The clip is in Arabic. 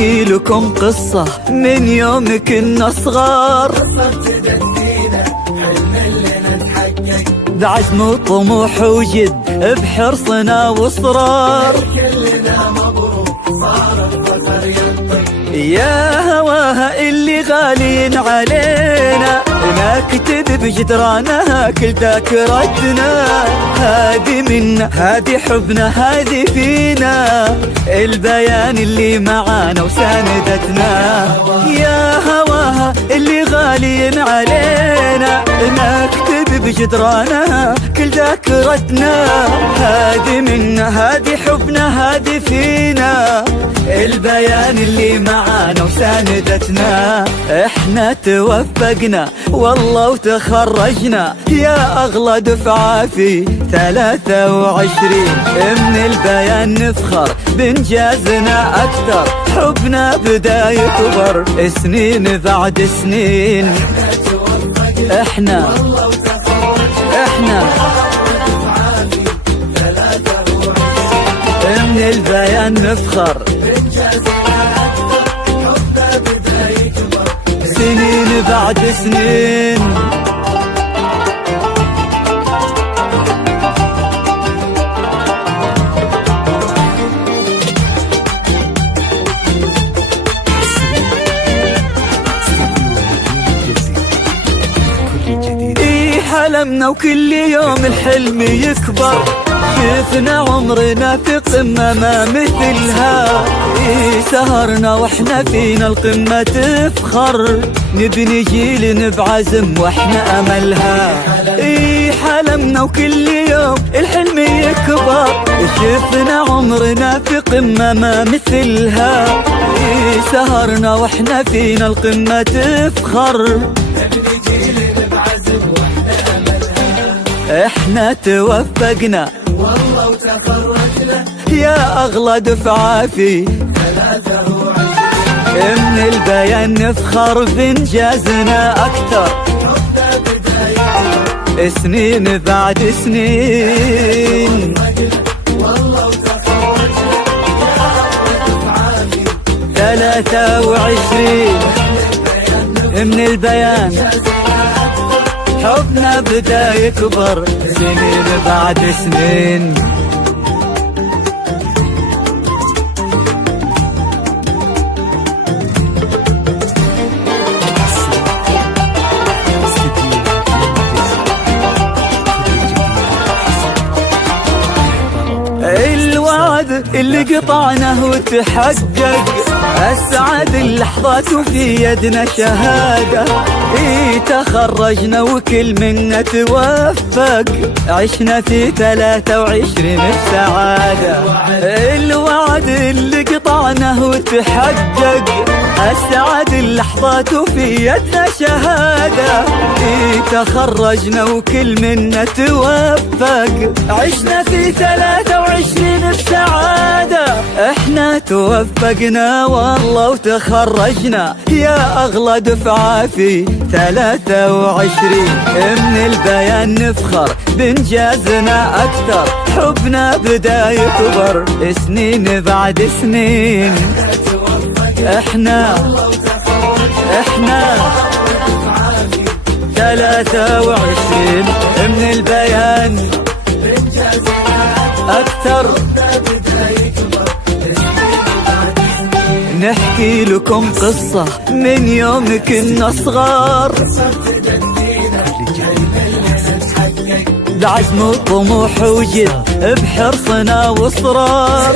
نحكي لكم قصة من يوم كنا صغار، بعزم وطموح وجد بحرصنا واصرار. كلنا مبروك صار الظفر يطق، يا هواها اللي غالين علينا نكتب بجدرانها كل ذاكرتنا. هادي منا هادي حبنا هادي فينا، البيان اللي معانا وساندتنا. يا هواها اللي غالين علينا نكتب بجدرانها كل ذاكرتنا. هادي منا هادي حبنا هادي فينا، البيان اللي معانا وساندتنا. احنا توفقنا والله وتخرجنا يا اغلى دفعة في 23. من البيان نفخر بانجازنا اكثر، حبنا بدا يكبر سنين بعد سنين. احنا من البيان نفخر سنين بعد سنين. ايه حلمنا وكل يوم الحلم يكبر، شفنا عمرنا في قمة ما مثلها. إيه سهرنا واحنا فينا القمة تفخر، نبني جيل بعزم واحنا املها. إيه حلمنا وكل يوم الحلم يكبر، شفنا عمرنا في قمة ما مثلها. إيه سهرنا واحنا فينا القمة تفخر، نبني جيل بعزم واحنا املها. احنا توفقنا والله وتخرجنا يا اغلى دفعة في 23. من البيان نفخر بانجازنا اكثر، حبنا بداية سنين بعد سنين. والله وتخرجنا يا أغلى دفعة في 23. من البيان حبنا بدا يكبر سنين بعد سنين. الوعد اللي قطعناه وتحقق، أسعد اللحظات وفي يدنا شهادة. إيه تخرجنا وكل منا توفق، عشنا في 23 بسعادة. الوعد اللي قطعناه وتحقق، أسعد اللحظات وفي يدنا شهادة. إيه تخرجنا وكل منا توفق، عشنا في 23 بسعادة. احنا توفقنا والله وتخرجنا يا اغلى دفعة في 23. من البيان نفخر بانجازنا اكثر، حبنا بدا يكبر سنين بعد سنين. احنا 23. من البيان اكثر، نحكي لكم قصة من يوم كنا صغار، بعزم وطموح وجد بحرصنا واصرار.